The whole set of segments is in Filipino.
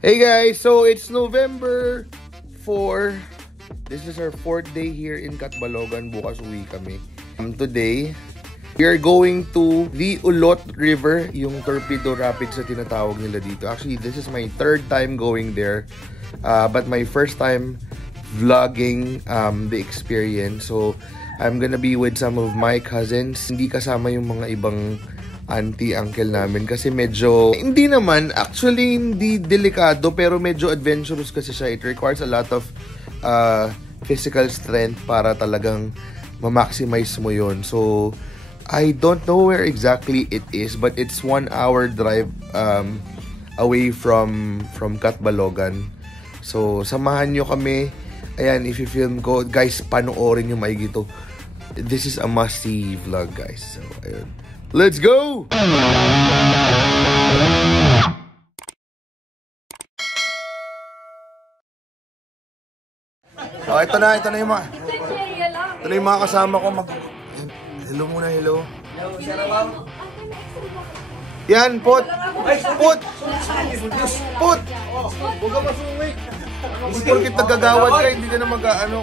Hey guys, so it's November 4. This is our 4th day here in Catbalogan. Bukas uwi kami. Today, we are going to the Ulot River, yung Torpedo Rapids na tinatawag nila dito. Actually, this is my 3rd time going there. But my first time vlogging the experience. So, I'm gonna be with some of my cousins. Hindi kasama yung mga ibang auntie, uncle namin kasi medyo, hindi naman, actually hindi delikado pero medyo adventurous kasi siya. It requires a lot of physical strength para talagang ma-maximize mo yun. So, I don't know where exactly it is but it's 1 hour drive away from Catbalogan. So, samahan nyo kami. Ayan, if you film ko, guys, panoorin nyo maigi to. This is a must-see vlog, guys. So, ayun. Let's go! Oh, ito na yung mga kasama ko. Hello muna, hello. Yan, Put! Put! Put! Huwag ka masungay. Kung porkit nagagawad ka, hindi ka na mag-ano.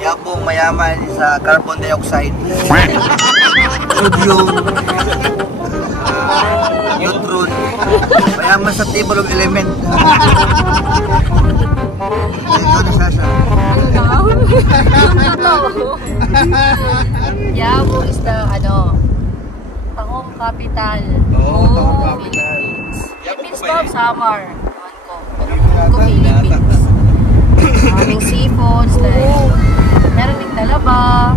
Yabong mayaman sa carbon dioxide. Sodium, neutron, mayaman sa table of element. Yabong is the Tahong capital. Tahong capital. It means Bob Samar. Ewan ko Philippines. Maraming seafoods like meron ding talaba,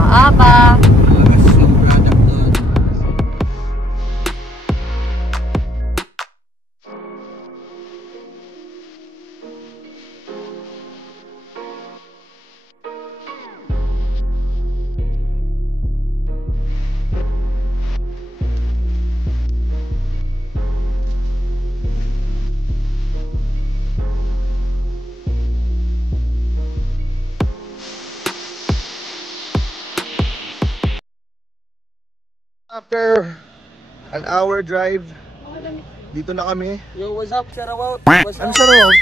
aba-aba. After an hour drive, dito na kami. Yo, what's up, Sarawat? Ano Sarawat?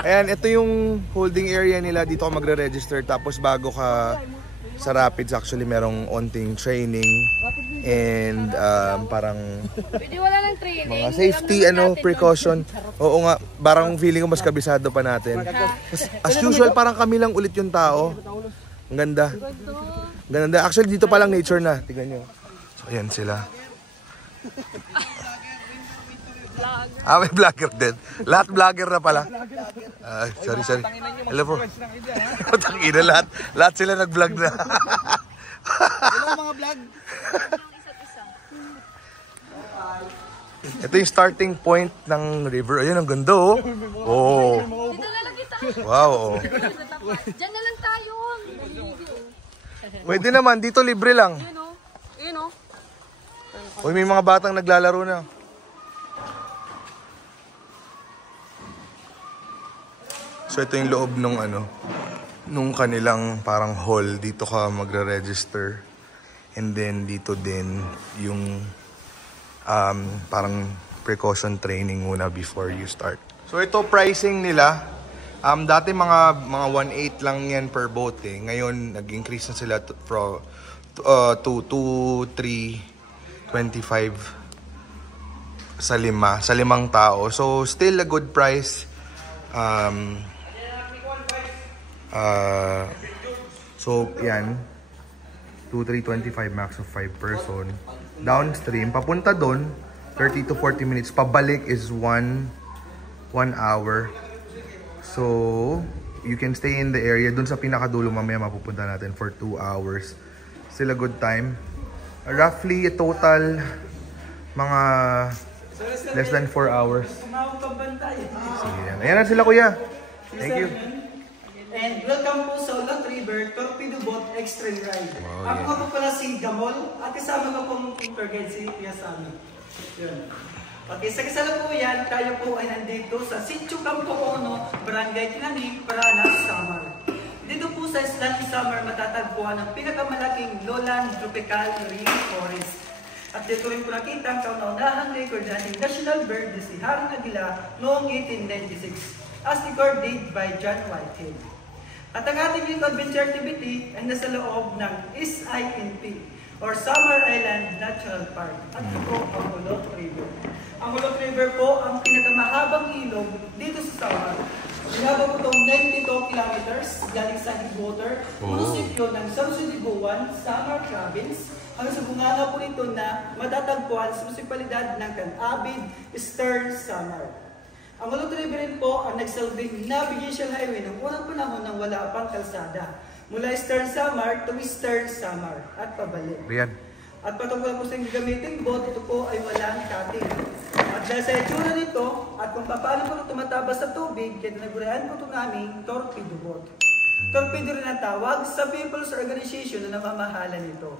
Ayan, ito yung holding area nila. Dito ka magre-register. Tapos bago ka sa Rapids, actually merong onting training and parang mga safety precaution. Oo nga, parang feeling ko mas kabisado pa natin. As usual, parang kami lang ulit yung tao. Ang ganda. Ganda. Actually, dito pa lang nature na. Tingnan nyo. So, ayan sila. May vlogger din. Lahat vlogger na pala. Sorry. Hello po. Tangina, lahat sila nag-vlog na. Hello mga vlog. Ito yung starting point ng river. Ayun, ang ganda oh. Oh. Wow. Diyan na lang tayo. Pwede naman, dito libre lang. Uy, may mga batang naglalaro na. So ito yung loob nung kanilang parang hall. Dito ka magre-register. And then dito din yung parang precaution training muna before you start. So ito pricing nila. Dati mga 1.8 lang yan per boat eh. Ngayon, nag-increase na sila to 2,325 sa limang tao. So, still a good price. So, yan. 2,325 max of 5 person. Downstream, papunta doon, 30 to 40 minutes. Pabalik is 1 hour. So, you can stay in the area. Dun sa pinakadulo mamaya mapupunta natin for 2 hours. Still a good time. Roughly, total, mga less than 4 hours. Sige yan. Ayan na sila, kuya. Thank you. And welcome po sa Ulot River Torpedo Boat Extreme Ride. Ako nga po pala si Gamol at kasama ko pong tour guide si Kuya Sammy. Yun. Okay, sa kasala po yan, tayo po ay nandito sa Sitio Campo Ono, Barangay Tinani, Paranas, Samar. Dito po sa Island Samar matatagpuan ang pinakamalaking lowland tropical rainforest. At dito rin po nakita ang kauna-unahang record natin national bird na si Haring Agila noong 1896 as recorded by John Whitehead. At ang ating youth adventure activity ay nasa loob ng SINP or Samar Island National Park at ito ang Ulot River. Ang Ulot River po ang pinakamahabang ilog dito sa Samar. Sinaba po itong 92 kilometers galing sa headwater, munisipyo ng San Sudibuan, Samar Province, hanggang sa bunganga po ito na matatagpuan sa munisipalidad ng Canabid, Eastern Samar. Ang Ulot River rin po ang nagsilbing navigation highway ng unang panahon nang wala pang kalsada mula Eastern Samar to Western Samar at pabalik. Rian. At patungkol po sa gamiting boat, ito po ay walang cutting. At dahil sa itsura nito at kung paano po ito tumatabas sa tubig, kaya nagurahan po ito namin torpedo boat. Torpedo rin ang tawag sa people's organization na namamahala nito.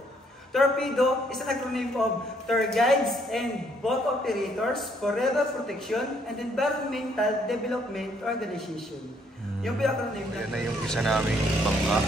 Torpedo is an acronym of Tour Guides and Boat Operators for River Protection and Environmental Development Organization. Yung acronym na. Yan na yung isa naming bangka.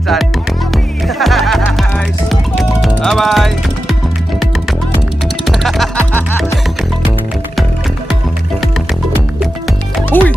Saan? Nice. Bye-bye. Uy!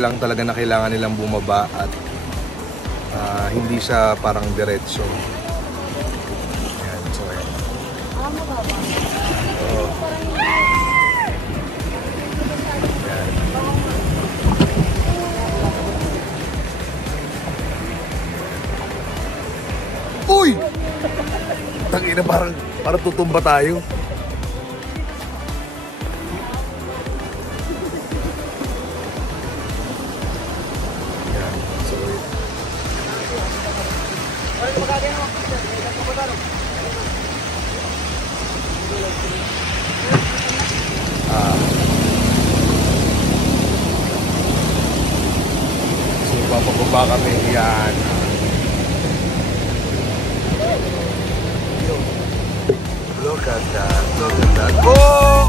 lang talaga na kailangan nilang bumaba at hindi siya parang diretso. Ayan, so ayan. Uy! Tangina, parang tutumba tayo. Yan, so so papababa kami. Yan. Look at that, look at that. Oh!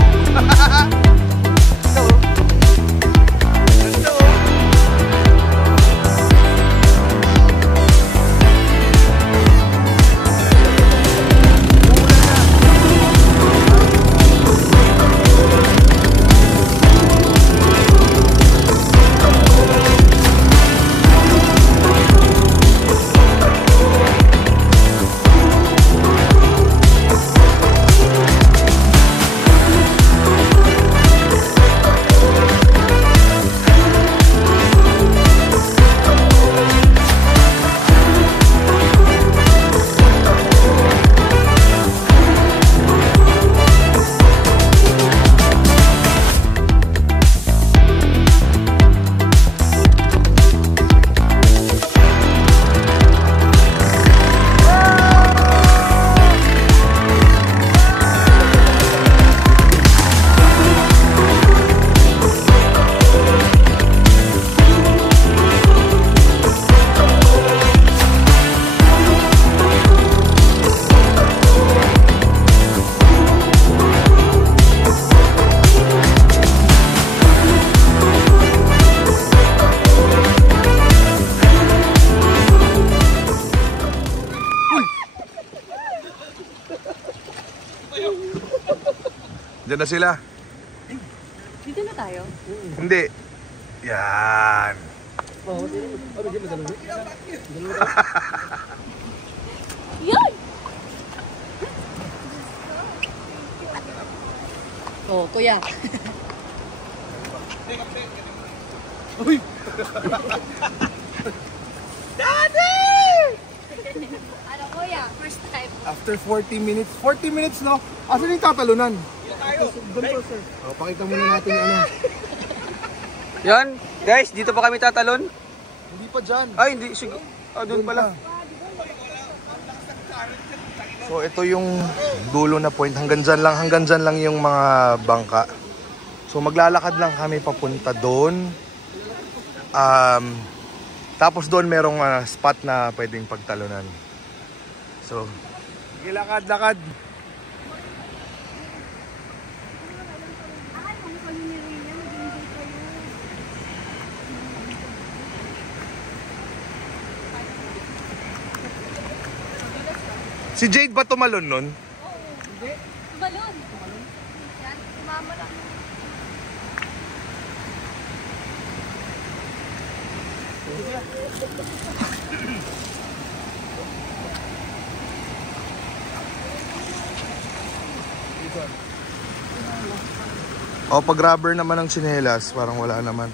Diyan na sila. Dito na tayo. Hindi. Yan. Yan! Oh, kuya. Uy! Ano kuya? First time. After 40 minutes. 40 minutes, no? Asan yung tatalunan? Oh, pakita muna natin yung ano. Yan, guys, dito pa kami tatalon. Hindi pa dyan. Ay, hindi. Sige. Ah, doon pala. So ito yung dulo na point. Hanggang dyan lang yung mga bangka. So maglalakad lang kami papunta doon. Tapos doon merong spot na pwedeng pagtalunan. So, sige, lakad. Si Jade ba tumalon nun? Balon. Yan, sumama lang. O, pag rubber naman ng tsinelas, parang wala naman.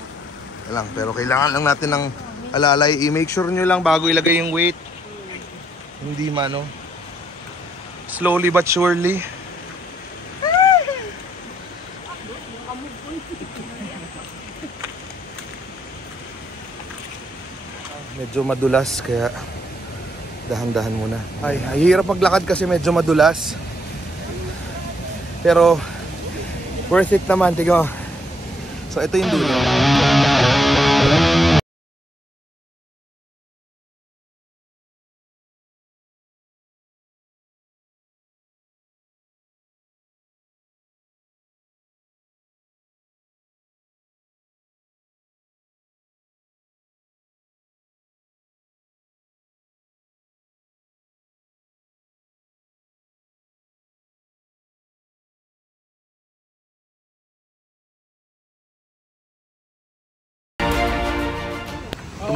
Lang, pero kailangan lang natin ng alalay. I-make sure nyo lang bago ilagay yung weight. Hindi mano. Slowly but surely. Medyo madulas kaya dahan-dahan muna. Ay, hirap maglakad kasi medyo madulas. Pero worth it naman, tingnan mo. So ito yung dulo.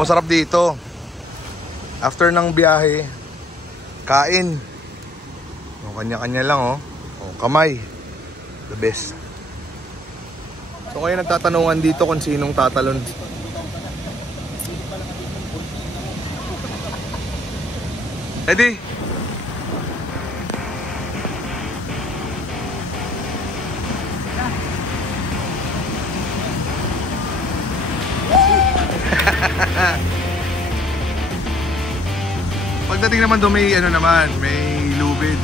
masarap dito. After ng biyahe, kain. O, kanya-kanya lang oh. O, kamay. The best. So ngayon nagtatanungan dito kung sinong tatalon. Ready? Pagdating naman doon may ano naman, may lubid.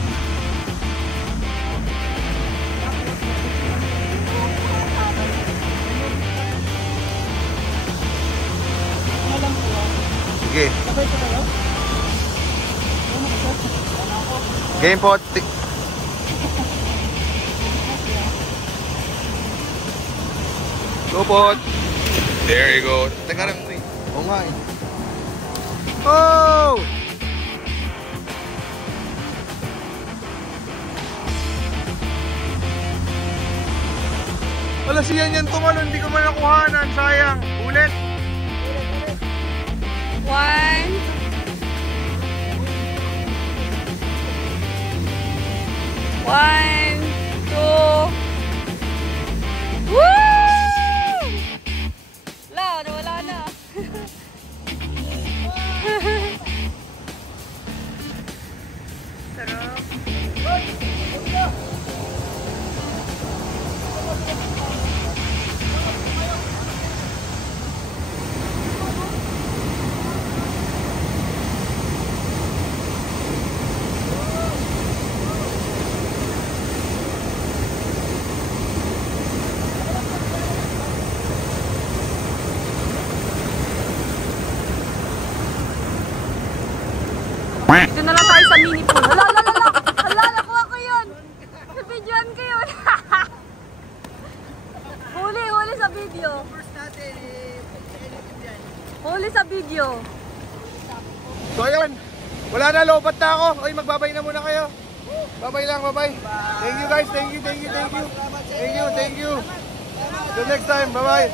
Sige. Game po. Go po. There you go. Teka lang. Oo nga eh. Oh! Wala siya yan tumalon, hindi ko man nakuhanan, sayang. Ulit. 1, 1, 2. Woo! Wala na. Sarap. Dito na lang tayo sa mini pool. Hala, nakuha ko yun. Nabidyoan ko yun. Huli sa video. Huli sa video. So ayun, wala na, lobat na ako. Oy, magbabay na muna kayo. Babay lang, babay. Thank you guys, thank you. Thank you. Till next time, bye-bye.